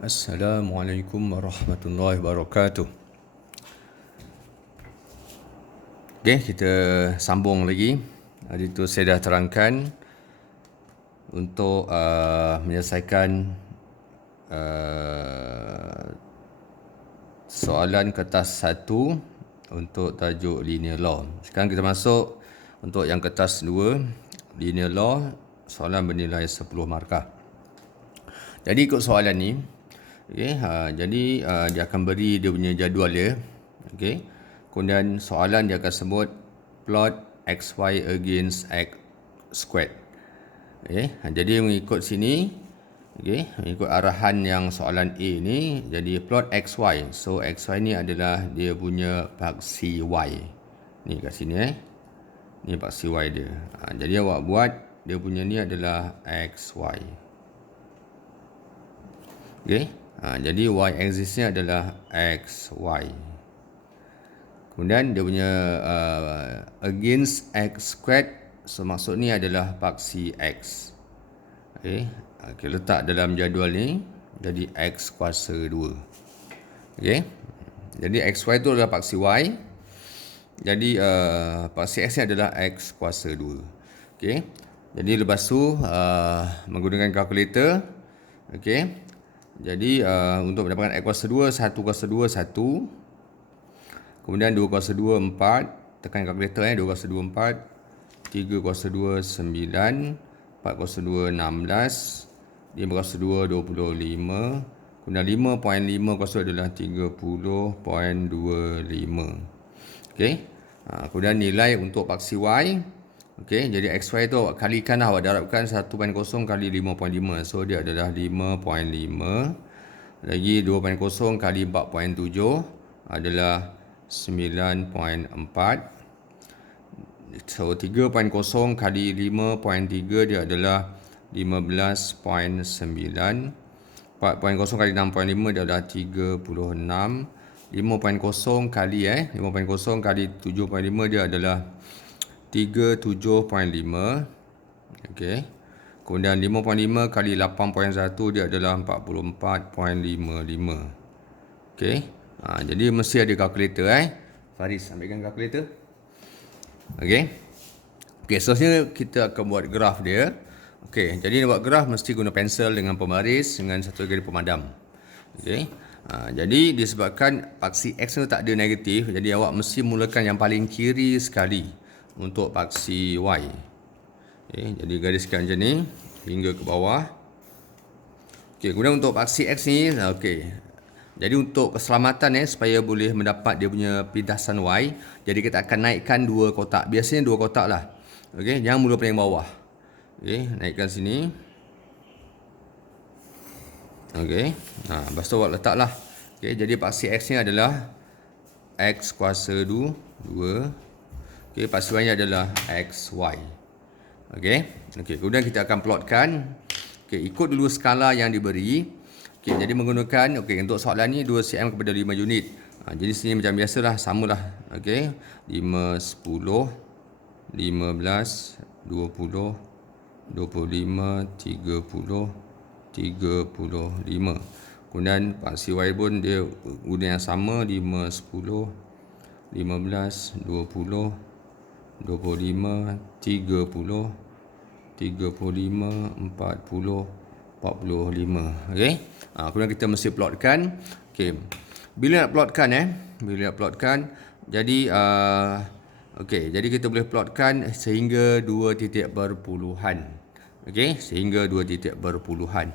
Assalamualaikum warahmatullahi wabarakatuh. Okey, kita sambung lagi. Hari itu saya dah terangkan untuk menyelesaikan soalan kertas 1 untuk tajuk linear law. Sekarang kita masuk untuk yang kertas 2, linear law, soalan bernilai 10 markah. Jadi ikut soalan ni, jadi dia akan beri dia punya jadual dia. Okey. Kemudian soalan dia akan sebut plot xy against x squared. Jadi mengikut sini, mengikut arahan yang soalan A ni, jadi plot xy. So xy ni adalah dia punya paksi y. Ni kat sini Ni paksi y dia. Jadi awak buat dia punya ni adalah xy. Jadi y axis-nya adalah xy. Kemudian dia punya against x squared, so maksud ni adalah paksi x. Kita letak dalam jadual ni, jadi x kuasa 2. Jadi xy tu adalah paksi y. Jadi paksi x ni adalah x kuasa 2. Jadi lepas tu menggunakan kalkulator. Jadi untuk mendapatkan x kuasa 2, 1 kuasa 2, 1. Kemudian 2 kuasa 2, 4. Tekan kalkulator 2 kuasa 2, 4. 3 kuasa 2, 9. 4 kuasa 2, 16. 5 kuasa 2, 25. Kemudian 5.5 kuasa adalah 30.25. Kemudian nilai untuk paksi y. Jadi xy tu awak kalikan lah, awak darabkan 1.0 kali 5.5. So dia adalah 5.5. Lagi 2.0 kali 4.7 adalah 9.4. So 3.0 kali 5.3 dia adalah 15.9. 4.0 kali 6.5 dia adalah 36. 5.0 kali 5.0 kali 7.5 dia adalah 37.5. Kemudian 5.5 kali 8.1 dia adalah 44.55. Jadi mesti ada kalkulator Faris, ambilkan kalkulator. Seterusnya kita akan buat graf dia. Jadi nak buat graf mesti guna pensel dengan pembaris dengan satu garis pemadam. Jadi disebabkan paksi x tu tak ada negatif, jadi awak mesti mulakan yang paling kiri sekali untuk paksi y. Jadi gariskan macam ni hingga ke bawah. Kemudian untuk paksi x ni, jadi untuk keselamatan supaya boleh mendapat dia punya pintasan y, jadi kita akan naikkan 2 kotak. Biasanya 2 kotak lah. Jangan mula paling bawah. Naikkan sini. Lepas tu awak letak lah. Jadi paksi x ni adalah x kuasa 2. Paksi y ni adalah xy. Kemudian kita akan plotkan. Ikut dulu skala yang diberi. Jadi menggunakan, untuk soalan ni 2 cm kepada 5 unit. Jadi sini macam biasalah, samalah. 5, 10, 15, 20, 25, 30, 35. Kemudian paksi y pun dia guna yang sama, 5, 10, 15, 20, 25, 30, 35, 40, 45. Kemudian kita mesti plotkan. Bila nak plotkan, jadi jadi kita boleh plotkan sehingga 2 titik berpuluhan. Sehingga 2 titik berpuluhan.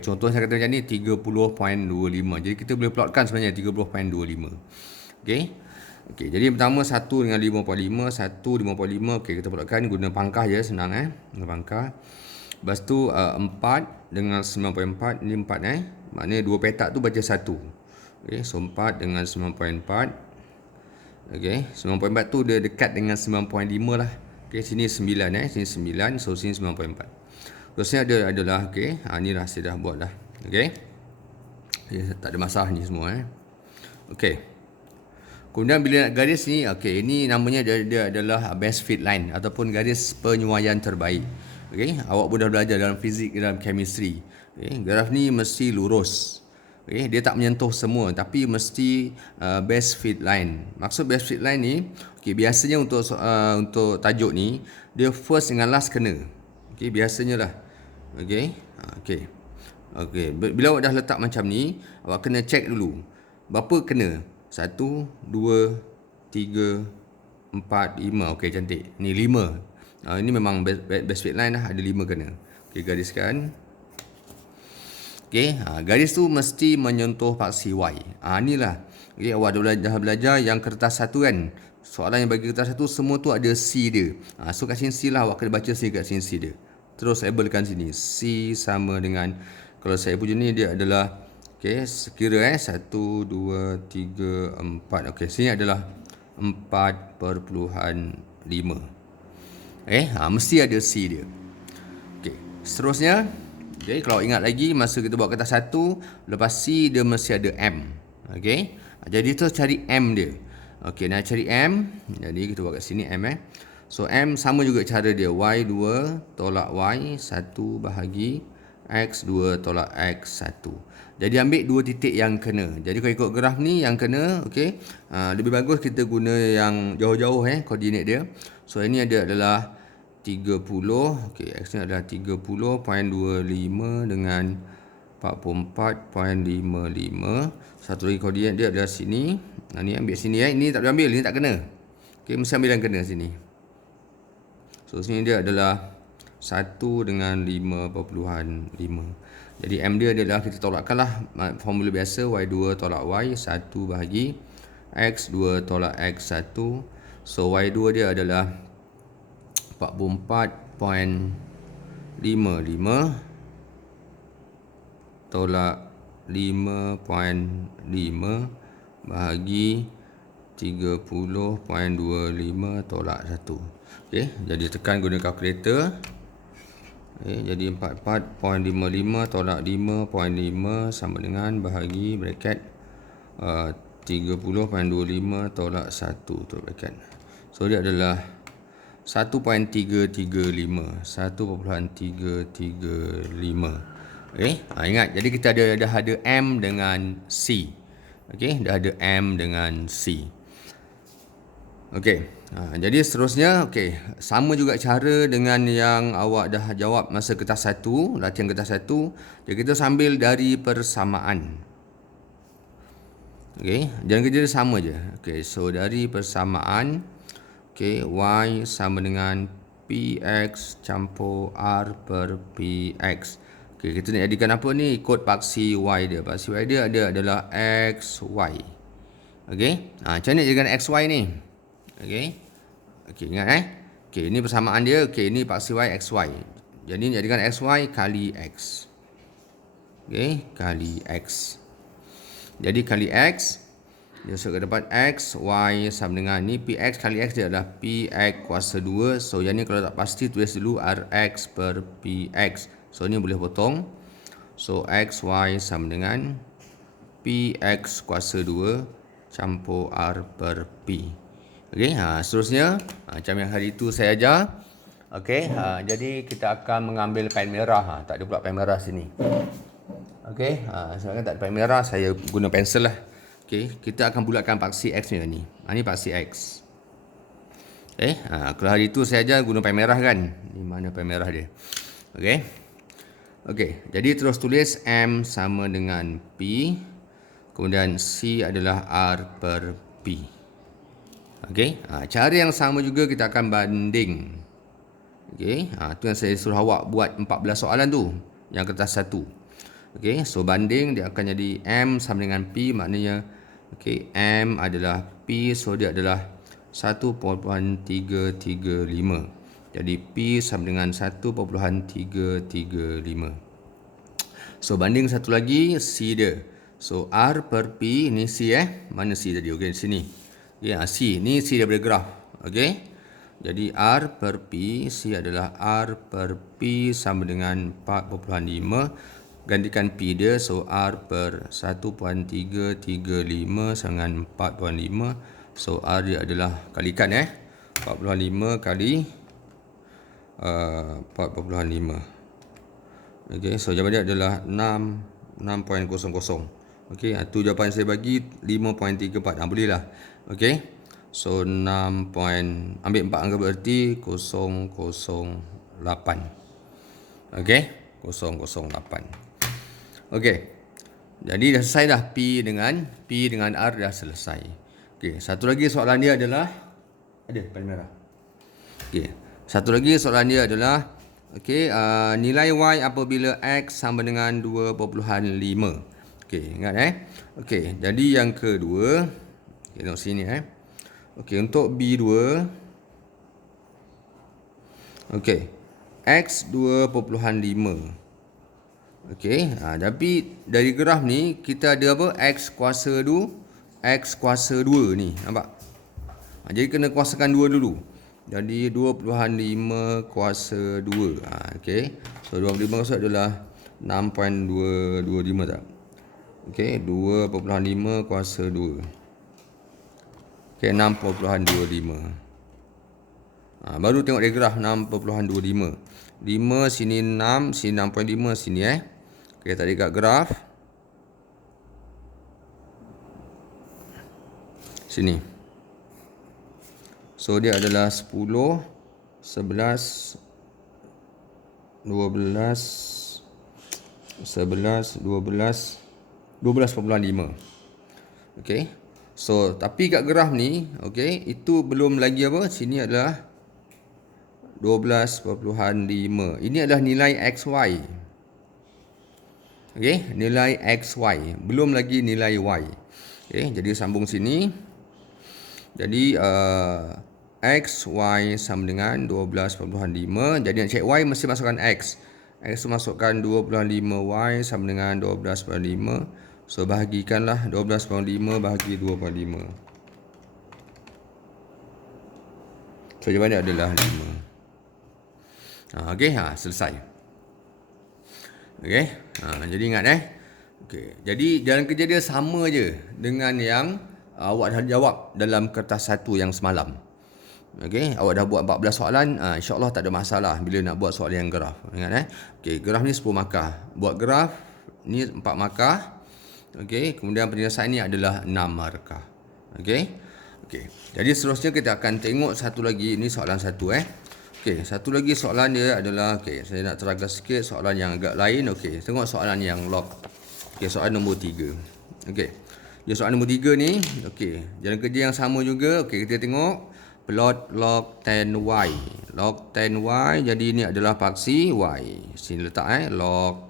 Contoh saya kata macam ni 30.25. Jadi kita boleh plotkan sebenarnya 30.25. Jadi pertama 1 dengan 5.5, 1 5.5. Kita plotkan guna pangkah je, senang guna pangkah. Lepas tu 4 dengan 9.4. Ni 4 maknanya 2 petak tu baca 1. So 4 dengan 9.4. 9.4 tu dia dekat dengan 9.5 lah. Sini 9 sini 9. So sini 9.4. Terusnya adalah ni lah saya dah buat dah. Tak ada masalah ni semua Kemudian bila nak garis ni, ini namanya dia adalah best fit line ataupun garis penyuaian terbaik. Awak pun dah belajar dalam fizik, dalam chemistry. Graf ni mesti lurus. Okay, dia tak menyentuh semua tapi mesti base fit line. Maksud base fit line ni, okay, biasanya untuk tajuk ni dia first dengan last kena. Okay, biasanya lah. Okay, okay. Okay, bila awak dah letak macam ni, awak kena check dulu berapa kena. 1, 2, 3, 4, 5. Okay, cantik. Ni 5. Ini memang base fit line lah, ada 5 kena. Okay, gariskan. Okay, garis tu mesti menyentuh paksi Y. Inilah. Okay, awak dah belajar yang kertas satu kan. Soalan yang bagi kertas satu semua tu ada C dia. So kat sini C lah, awak kena baca C kat sini C dia. Terus labelkan sini. C sama dengan, kalau saya punya ni dia adalah, okay, sekira 1, 2, 3, 4. Okay, sini adalah 4.5. Mesti ada C dia. Okay, seterusnya. Okay, kalau ingat lagi masa kita buat kertas satu, lepas C dia mesti ada M. Okay, jadi tu cari M dia. Okay, nak cari M, jadi kita buat kat sini M So M sama juga cara dia, Y2 tolak Y 1 bahagi X2 tolak X1. Jadi ambil 2 titik yang kena. Jadi kalau ikut graf ni yang kena, okay, lebih bagus kita guna yang jauh-jauh koordinat dia. So ini adalah 30, okey, X ni adalah 30.25 dengan 44.55. Satu lagi koordinat dia adalah sini. Ni ambil sini ini tak boleh ambil, ini tak kena. Okey, mesti ambil yang kena sini. So sini dia adalah 1 dengan 5.5. Jadi M dia adalah, kita tolakkanlah formula biasa, Y2 tolak Y 1 bahagi X2 tolak X1. So Y2 dia adalah 44.55 tolak 5.5 bahagi 30.25 tolak 1. Okey, jadi tekan guna kalkulator. Jadi 44.55 tolak 5.5 sama dengan bahagi bracket 30.25 tolak 1 tutup bracket. So dia adalah 1.335. Ingat, jadi kita dah ada M dengan C. Okey, dah ada M dengan C. Okey, jadi seterusnya, okey, sama juga cara dengan yang awak dah jawab masa kertas 1, latihan kertas 1. Jadi kita sambil dari persamaan. Okey, jangan kerja sama je. Okey, so dari persamaan, okey, Y sama dengan PX campur R per PX. Okey, kita nak jadikan apa ni? Ikut paksi Y dia. Paksi Y dia adalah XY. Okey, macam mana jadikan XY ni? Okey, okey, ingat okey, ini persamaan dia. Okey, ini paksi Y XY. Jadi jadikan XY kali X. Okey, kali X. Jadi kali X, dia sudah dapat X, Y sama dengan ni PX kali X dia adalah PX kuasa 2. So yang ni kalau tak pasti tulis dulu RX per PX. So ni boleh potong. So XY sama dengan PX kuasa 2 campur R per P. Okey, seterusnya macam yang hari itu saya ajar. Okey, jadi kita akan mengambil pen merah. Tak ada pula pen merah sini. Okey, sekarang tak ada pen merah, saya guna pensel lah. Okey, kita akan bulatkan paksi X ni. Ni paksi X. Okey, kalau hari itu saya ajar guna pen merah kan. Ni mana pen merah dia? Okey. Okey, jadi terus tulis M sama dengan P. Kemudian C adalah R per P. Okey, cara yang sama juga kita akan banding. Okey, tu yang saya suruh awak buat 14 soalan tu, yang kertas 1. Okey, so banding dia akan jadi M sama dengan P, maknanya okey, M adalah P, so dia adalah 1.335. Jadi P sama dengan 1.335. So banding satu lagi C dia. So R per P, ni C mana C tadi? Okey, sini. Ya, C, ni C daripada graf. Okey. Jadi R per P, C adalah R per P sama dengan 4.5. Gantikan P dia, so R per 1.335 sama dengan 4.5. So R dia adalah, kalikan 4.5 kali 4.5. Okey, so jawapan dia adalah 6.00. Okey, tu jawapan saya bagi 5.34. Boleh lah. Okey. So 6 point, ambil 4 angka bererti 008. Okey, 008. Okey. Jadi dah selesai dah P dengan R dah selesai. Okey, satu lagi soalan dia adalah ada pen merah. Okey. Satu lagi soalan dia adalah okey, nilai Y apabila X sama dengan 2.5. Okey, ingat Okey, jadi yang kedua, tengok sini Okey, untuk B2, okey, X 2.5. Okey, tapi dari graf ni kita ada apa? X kuasa 2 ni, nampak? Jadi kena kuasakan 2 dulu. Jadi 2.5 kuasa 2. Okey. So 2.5 kuasa adalah 6.225 tak? Okey, 2.5 kuasa 2. Okey, 6.25. Baru tengok dari graf 6.25. 5 sini 6, sini 6.5 sini Okey, tadi kat graf. Sini. So dia adalah 10, 11, 12, 12.5. Okey. So tapi kat graf ni, okey, itu belum lagi apa? Sini adalah 12.5. Ini adalah nilai XY. Okey, nilai XY. Belum lagi nilai Y. Okey, jadi sambung sini. Jadi XY sama dengan 12.5. Jadi nak cek Y mesti masukkan X. X tu masukkan 2.5Y sama dengan 12.5. So bahagikanlah 12.5 bahagi 2.5. So jawapannya adalah 5. Okey, selesai. Okey. Jadi ingat okey. Jadi jalan kerja dia sama je dengan yang awak dah jawab dalam kertas 1 yang semalam. Okey, awak dah buat 14 soalan, insya-Allah tak ada masalah bila nak buat soalan yang graf. Ingat Okey, graf ni 10 markah. Buat graf ni 4 markah. Okey, kemudian penyelesaian ni adalah 6 markah. Okey. Okey. Jadi seterusnya kita akan tengok satu lagi, ni soalan 1 Okey, satu lagi soalan dia adalah, okey, saya nak terangkan sikit soalan yang agak lain. Okey, tengok soalan yang log. Okey, soalan nombor 3. Okey. Jadi soalan nombor 3 ni, okey, jalan kerja yang sama juga. Okey, kita tengok plot log 10y. Log 10y, jadi ini adalah paksi y. Sini letak log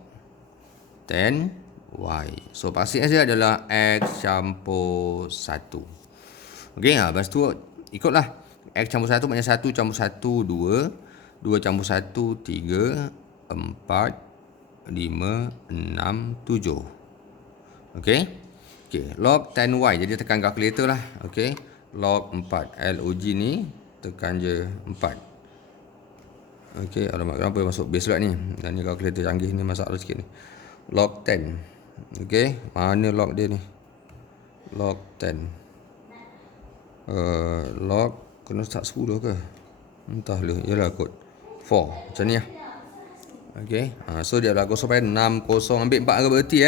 10y. So paksi S dia adalah x campur 1. Okey, lepas tu ikutlah. X campur 1 maknanya 1 campur 1, 2. 2 campur 1, 3. 4, 5, 6, 7. Okey. Okey, log 10y. Jadi tekan kalkulator lah. Okey. Log 4. LOG ni tekan je 4. Okey, alamak kenapa masuk base pula ni? Dan ni kalkulator canggih ni masalah sikit ni. Log 10. Okey, mana log dia ni? Log 10. Log kena start 10 ke? Entahlah, ialah kot 4 macam ni lah. Okey, so dia adalah 0.60, ambil 4 angka bererti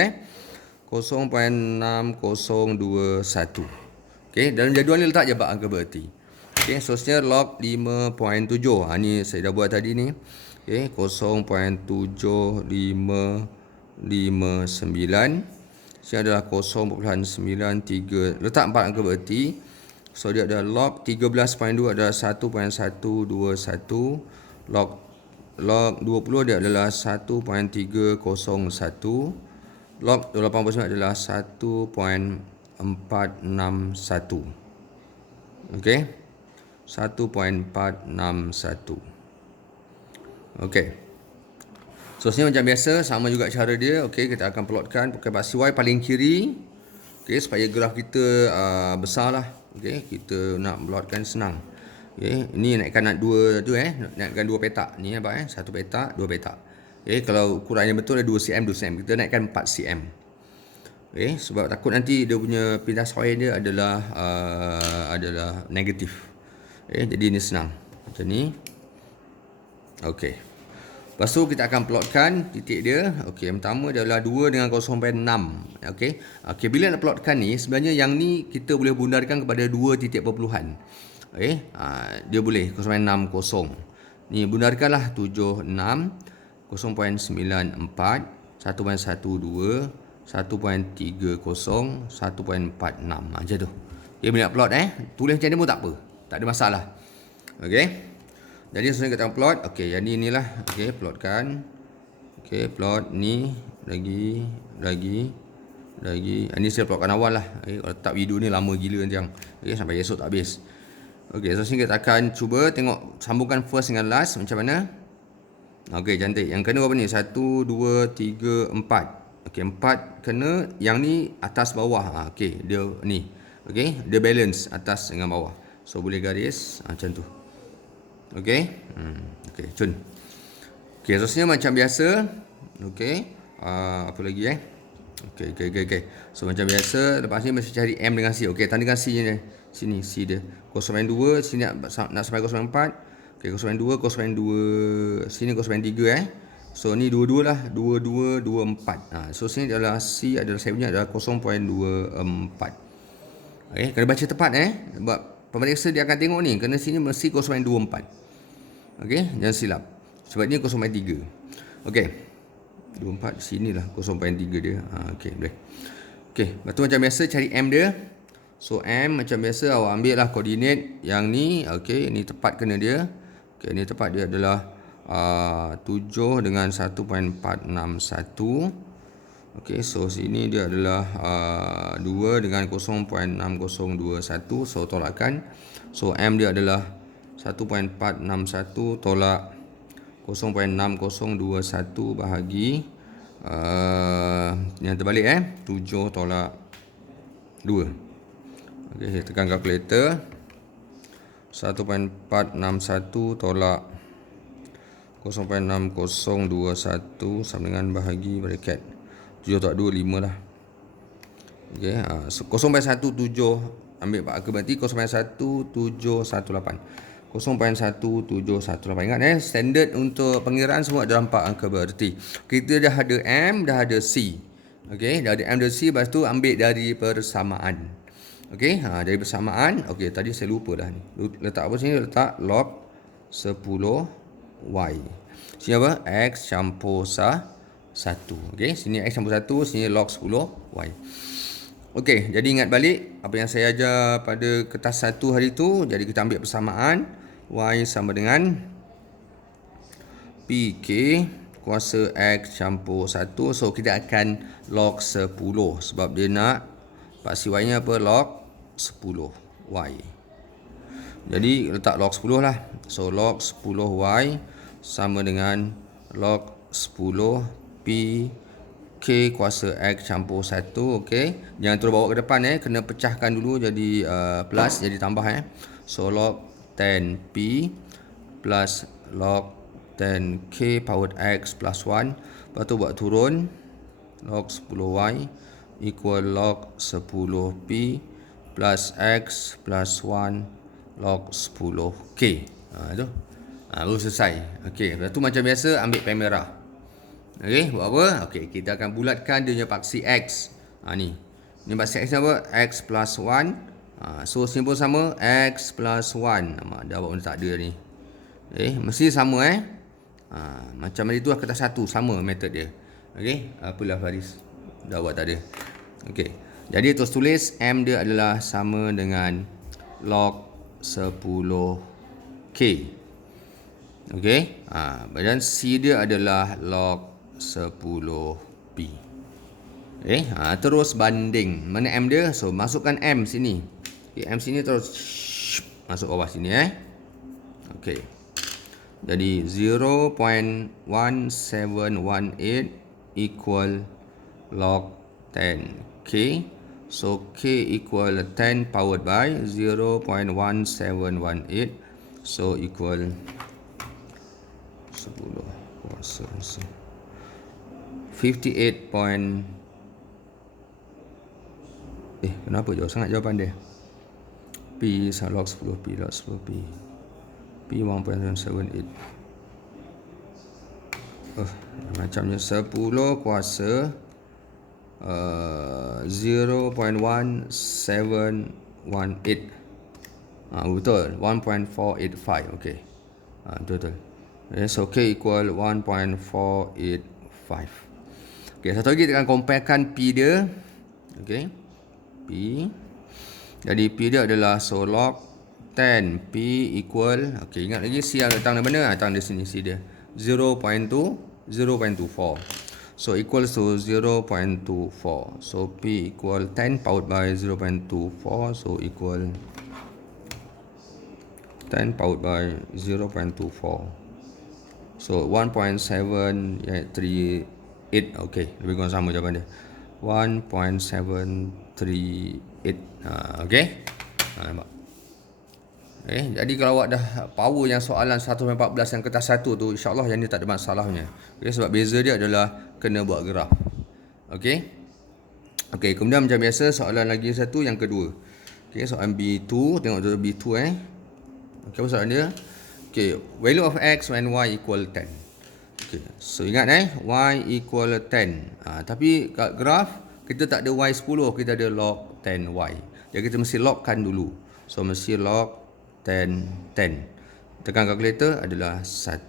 0.6021. Okey, dalam jadual ni letak je 4 angka bererti. Okey, seterusnya log 5.7. Ni saya dah buat tadi ni. Okey, 0.7559. Sini adalah 0.93. Letak 4 angka bererti. So dia ada log 13.2 adalah 1.121. Log 20 dia adalah 1.301. Log 89 adalah 1.461. Okey. 1.461. Okey. Seterusnya macam biasa, sama juga cara dia. Okey, kita akan plotkan pakai paksi Y paling kiri. Okey, supaya graf kita besar lah. Okey, kita nak plotkan senang. Okey, ini naikkan 2 tu naikkan 2 petak. Ni apa 1 petak, 2 petak. Okey, kalau ukurannya betul ada 2 cm, 2 cm. Kita naikkan 4 cm. Okey, sebab takut nanti dia punya pindah soil dia adalah negatif. Okey, jadi ini senang. Macam ni. Okey. Lepas tu kita akan plotkan titik dia. Okey, yang pertama dia adalah 2 dengan 0.6. Okey. Okey, bila nak plotkan ni, sebenarnya yang ni kita boleh bundarkan kepada 2 titik perpuluhan. Okey, dia boleh 0.60. Ni bundarkanlah 76, 0.94, 1.12, 1.30, 1.46. Macam tu. Okey, bila nak plot tulis macam ni pun tak apa. Tak ada masalah. Okey. Jadi sebenarnya kita akan plot. Okey, yang ni inilah. Okey, plotkan. Okey, plot ni lagi. Ini saya plotkan awal lah. Okey, kalau tak video ni lama gila nanti. Okey, sampai esok tak habis. Okey, so sini kita akan cuba tengok sambungkan first dengan last macam mana. Okey, cantik. Yang kena apa ni? 1 2 3 4. Okey, 4 kena, yang ni atas bawah. Okey, dia ni. Okey, dia balance atas dengan bawah. So boleh garis macam tu. Okey. Okey, cun. Okey, seterusnya macam biasa. Okey. Apa lagi Okey. So macam biasa, lepas ni mesti cari M dengan C. Okey, tandakan C ni. Sini C dia. 0.2, sini nak sampai 0.4. Okey, 0.2, 0.2, sini 0.3 So ni 22 lah. 22, 24. So sini adalah C adalah saya punya adalah 0.24. Okey, kena baca tepat sebab pemeriksa dia akan tengok ni, kena sini mesti 0.24. Okey, jangan silap. Sebab ni 0.3. Okey. 24 sinilah 0.3 dia. Okey, boleh. Okey, lepas tu macam biasa cari M dia. So M macam biasa awak ambil lah koordinat yang ni. Okey, ni tepat kena dia. Okey, ni tepat dia adalah 7 dengan 1.461. Okey, so sini dia adalah 2 dengan 0.6021. So tolakkan. So M dia adalah 1.461 tolak 0.6021 bahagi yang terbalik 7 tolak 2. Okey, saya tekan kalkulator. 1.461 tolak 0.6021 sama dengan bahagi bracket 7 tolak 2 5 lah. Okey, 0.17 ambil angka berarti 0.1718. 0.1718. Ingat standard untuk pengiraan semua ada 4 angka berarti. Kita dah ada M, dah ada C. Okey, dah ada M dan C, lepas tu ambil dari persamaan. Okey, dari persamaan. Okey, tadi saya lupa dah ni. Letak apa sini? Letak log 10Y. Sini apa? X campur 1. Okey, sini X campur 1, sini log 10Y. Okey, jadi ingat balik apa yang saya ajar pada kertas 1 hari tu. Jadi kita ambil persamaan. Y sama dengan PK kuasa X campur 1. So kita akan log 10. Sebab dia nak paksi Y nya apa? Log 10Y. Jadi letak log 10 lah. So log 10Y sama dengan log 10 PK kuasa X campur 1. Okey, jangan terus bawa ke depan kena pecahkan dulu jadi plus, jadi tambah So log 10P plus log 10K power X plus 1. Lepas tu buat turun. Log 10Y equal log 10P plus X plus 1 log 10K. Itu. Baru selesai. Okey, lepas tu macam biasa ambil pen merah. Okey, buat apa? Okey, kita akan bulatkan dia punya paksi X. Ni. Ni paksi X apa? X plus 1. So sini pun sama, X plus 1. Dah buat benda tak ada ni. Mesti sama macam hari tu lah kertas 1, sama metod dia. Okey, apalah baris. Dah buat tak ada. Okey. Jadi terus tulis M dia adalah sama dengan log 10K. Okey. Dan C dia adalah log 10P. Okey, terus banding. Mana M dia? So masukkan M sini. Okay, M sini terus masuk bawah sini Okey. Jadi 0.1718 equal log 10K. So K equal 10 powered by 0.1718. So equal 10 kuasa 58. Kenapa jauh sangat jawapan dia? P log 10P. P 1.778. macamnya 10 kuasa 0.1718. Betul, 1.485. okey. Betul. So K equal 1.485. okey, satu lagi kita akan comparekan P dia. okey, P. Jadi P dia adalah log 10 P equal, okey, ingat lagi C yang datang dari mana? Datang dari sini, C dia 0.24. So equals to 0.24. So P equal 10 powered by 0.24. So equal 10 powered by 0.24. So 1.738. Okay, lebih kurang sama jawapan dia. 1.738. Okay. Nampak. Jadi kalau awak dah power yang soalan 114 yang kertas 1 tu, insyaAllah yang ni tak ada masalahnya. Okay, sebab beza dia adalah kena buat graf. Okay. Okay, kemudian macam biasa soalan lagi satu yang kedua. Okay, soalan B2. Tengok dulu B2 Okay, apa soalan dia? Okay, value of x when y equal 10. Okay, so ingat y equal 10. Tapi kat graf kita tak ada y 10, kita ada log 10y. Jadi kita mesti logkan dulu. So mesti log 10. Tekan kalkulator adalah 1.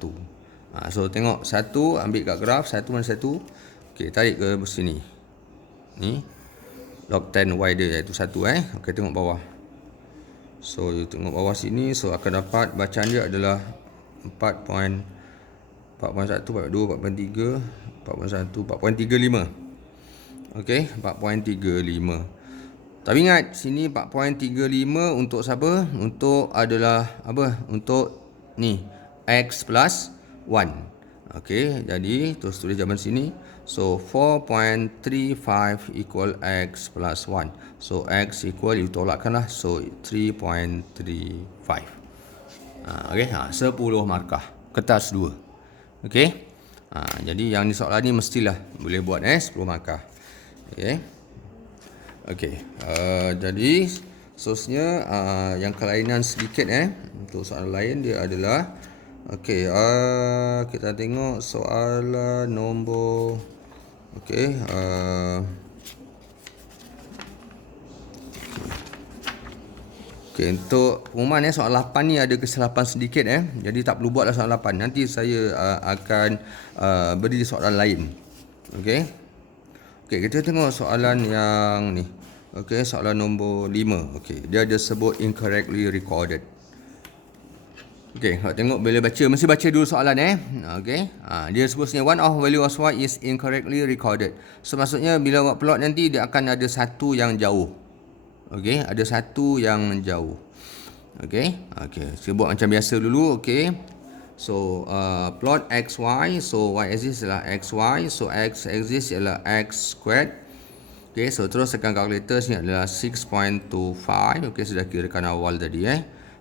So tengok 1, ambil kat graf 1 mana 1. Okay, tarik ke sini. Ni log 10y dia iaitu 1. Okay, tengok bawah. So you tengok bawah sini. So akan dapat bacaan dia adalah 4.1, 4.2, 4.3, 4.1, 4.35. Okay, 4.35. Tapi ingat sini 4.35 untuk siapa? Untuk adalah apa? Untuk ni x plus 1. Okay, jadi terus tulis jawapan sini. So 4.35 equal x plus 1. So x equal, you tolakkanlah. So 3.35. Okay, 10 markah. Kertas 2. Okay. Jadi yang ni soalan ni mestilah boleh buat 10 markah. Okay. Okey, jadi seterusnya yang kelainan sedikit untuk soalan lain dia adalah okey, kita tengok soalan nombor okey, okey, untuk pengumuman soalan 8 ni ada kesilapan sedikit jadi tak perlu buatlah soalan 8. Nanti saya akan beri soalan lain. Okey. Okey, kita tengok soalan yang ni. Okey, soalan nombor 5. Okey, dia ada sebut incorrectly recorded. Okey, tengok bila baca, mesti baca dulu soalan Okey. Dia sebut sini one of value of y is incorrectly recorded. So maksudnya bila awak plot nanti dia akan ada satu yang jauh. Okey, ada satu yang jauh. Okey. Okey, saya buat macam biasa dulu. Okey. So plot xy, so y axis adalah xy, so x axis ialah x squared. Okay, so terus tekan kalkulator, sini adalah 6.25. Okay, sudah kirakan awal tadi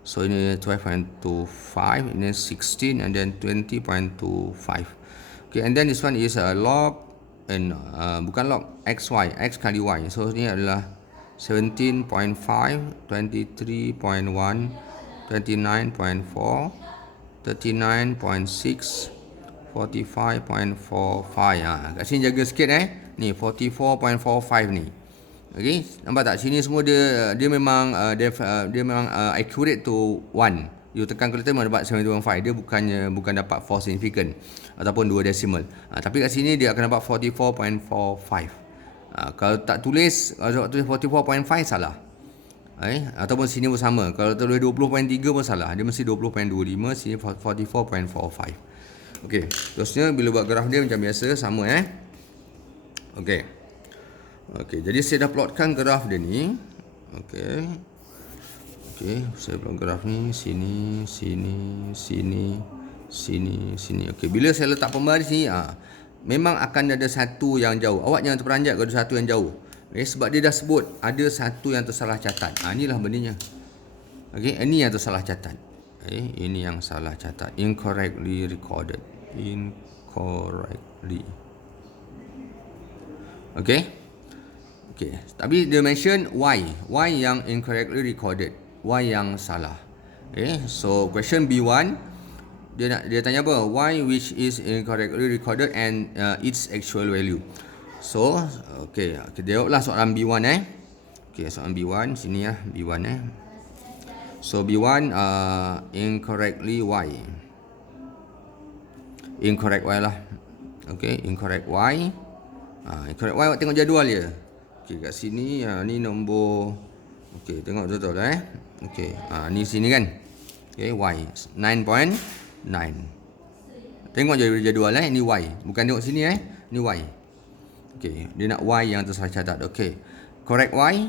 so ini 12.25, ini 16 and then 20.25. Okay, and then this one is log and bukan log xy, x kali y. So ini adalah 17.5, 23.1, 29.4, 39.6, 45.45. Kat sini jaga sikit ni 44.45 ni. Okey, nampak tak sini semua dia memang dia memang accurate to 1. You tekan kalkulator memang dapat 7.5. Dia bukan dapat 4 significant ataupun 2 decimal. Tapi kat sini dia akan dapat 44.45. Kalau tak tulis, kalau tulis 44.5 salah. Ataupun sini pun sama. Kalau tulis 20.3 pun salah. Dia mesti 20.25, sini 44.45. Okey, terusnya bila buat graf dia macam biasa sama Okey. Okey, jadi saya dah plotkan graf dia ni. Okey. Okey, saya plot graf ni sini, sini, sini, sini, sini. Okey, bila saya letak pembaris ni memang akan ada satu yang jauh. Awak jangan terperanjat kalau ada satu yang jauh. Sebab dia dah sebut ada satu yang tersalah catat. Inilah benarnya. Okey, ini yang tersalah catat. Ini yang salah catat. Incorrectly recorded. Incorrectly. Okey. Okey, tapi dia mention y. Y yang incorrectly recorded. Y yang salah. So question B1. dia tanya apa? Y which is incorrectly recorded and its actual value. So, okay, kita jawablah soalan B1 Okay, soalan B1 sini B1 So B1 incorrectly Y. Incorrect Y lah. Okay, incorrect Y. Incorrect Y, awak tengok jadual je. Okay, kat sini ni nombor. Okay, tengok betul-betul Okay, ni sini kan. Okay, Y 9.9. Tengok jadual ni Y. Bukan tengok sini ni Y. Okay, dia nak Y yang tersalah catat. Okay, correct Y.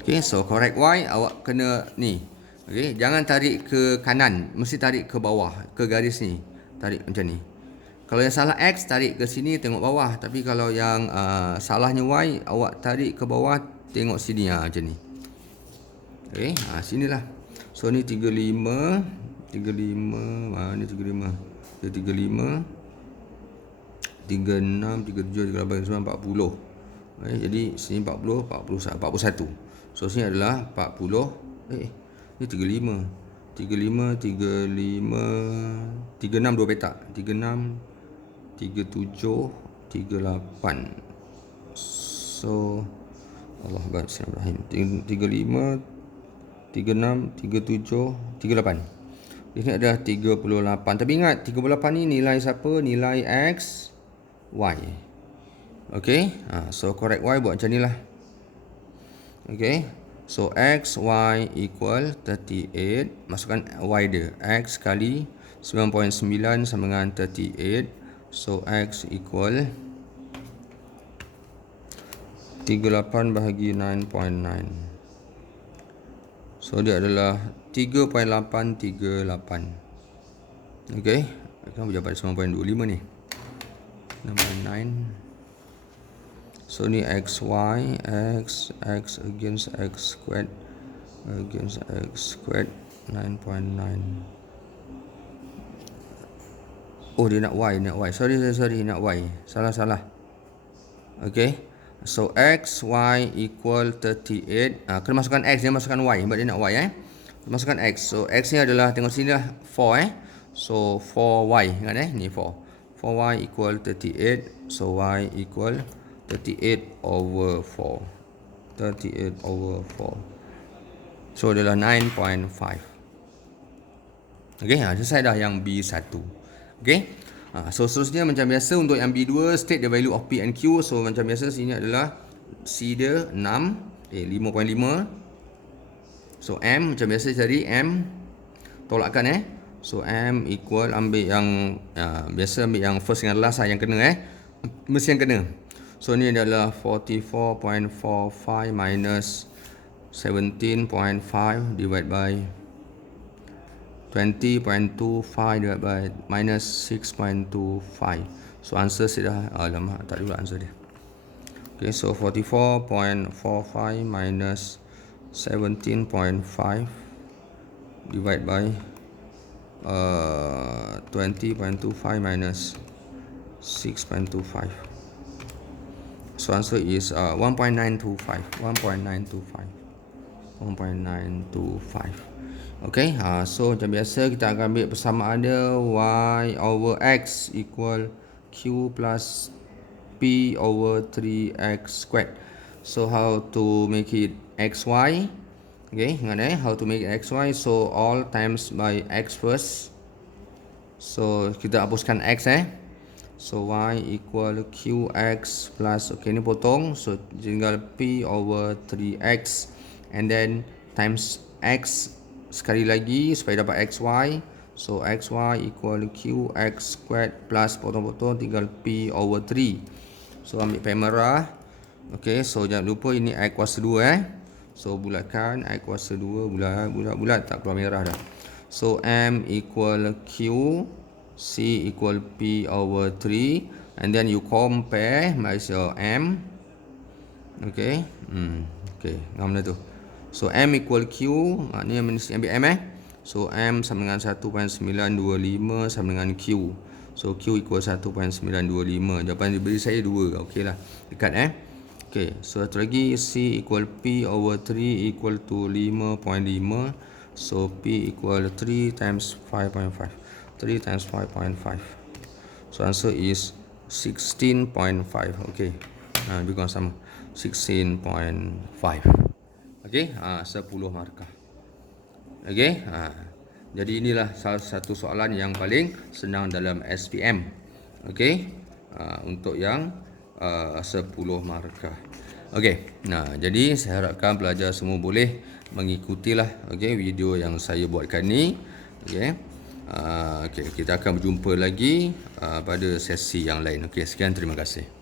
Okay, so correct Y, awak kena ni. Okay, jangan tarik ke kanan, mesti tarik ke bawah, ke garis ni. Tarik macam ni. Kalau yang salah X, tarik ke sini, tengok bawah. Tapi kalau yang salahnya Y, awak tarik ke bawah, tengok sini macam ni. Okay, sinilah. So ni 35. 35, ni 35. Dia 35. 36, 37, 38, 39, 40. Okay, jadi sini 40, 41. So sini adalah 40. Ni 35. 35, 36 dua petak. 36, 37, 38. So Allah Akbar, Bismillahirrahmanirrahim. 35, 36, 37, 38. Ini adalah 38. Tapi ingat 38 ni nilai siapa? Nilai X, Y. Okay, so correct Y buat macam ni lah. Okay, so X, Y equal 38. Masukkan Y dia. X kali 9.9 sama dengan 38. So X equal 38 bahagi 9.9. So dia adalah 3.838. Okay, kenapa dapat 9.25 ni? 9.9. So ni X, Y, X against X squared, 9.9. Oh, dia nak Y. Sorry, nak Y. Salah. Okay, so X, Y equal 38. Kena masukkan X, dia masukkan Y. Sebab dia nak Y masukkan X. So X ni adalah, tengok sini lah, 4 So 4Y. Ingat ni 4. 4Y equal 38. So Y equal 38 over 4. 38 over 4. So adalah 9.5. Okay, selesai dah yang B1. Okay, so seterusnya macam biasa untuk yang B2, state the value of P and Q. So macam biasa sini adalah C dia 6, 5.5. So M macam biasa cari M, tolakkan So M equal, ambil yang biasa ambil yang first dengan last yang kena mesti yang kena. So ni adalah 44.45 minus 17.5 divided by 20.25 divided by minus 6.25. So answer sudah, alamak, tak ada answer dia. Okay, so 44.45 minus 17.5 divided by 20.25 minus 6.25. So answer is 1.925. Okay, so macam biasa kita akan ambil persamaan dia, Y over X equal Q plus P over 3X squared. So how to make it XY? Okay, ingat how to make it XY. So all times by X first. So kita hapuskan X So Y equal QX plus, okay, ni potong. So tinggal P over 3X. And then times X sekali lagi supaya dapat XY. So XY equal QX squared plus potong-potong tinggal P over 3. So ambil pen merah. Okay, so jangan lupa ini I kuasa 2 So bulatkan I kuasa 2. Bulat tak keluar merah dah. So M equal Q, C equal P over 3. And then you compare by your M. Okay, okay, mana tu? So M equal Q, ni mesti ambil M So M sama dengan 1.925 sama dengan Q. So Q equal 1.925. Jawapan diberi saya 2. Okey lah, dekat Okay, so satu lagi C equal P over 3 equal to 5.5. So P equal 3 times 5.5. 3 times 5.5. So answer is 16.5. Okay. Lebih kurang sama. 16.5. Okay. 10 markah. Okay. Jadi inilah salah satu soalan yang paling senang dalam SPM. Okay. Untuk yang 10 markah. Okey. Jadi saya harapkan pelajar semua boleh mengikutilah video yang saya buatkan ni. Okey. Kita akan berjumpa lagi pada sesi yang lain. Okey, sekian, terima kasih.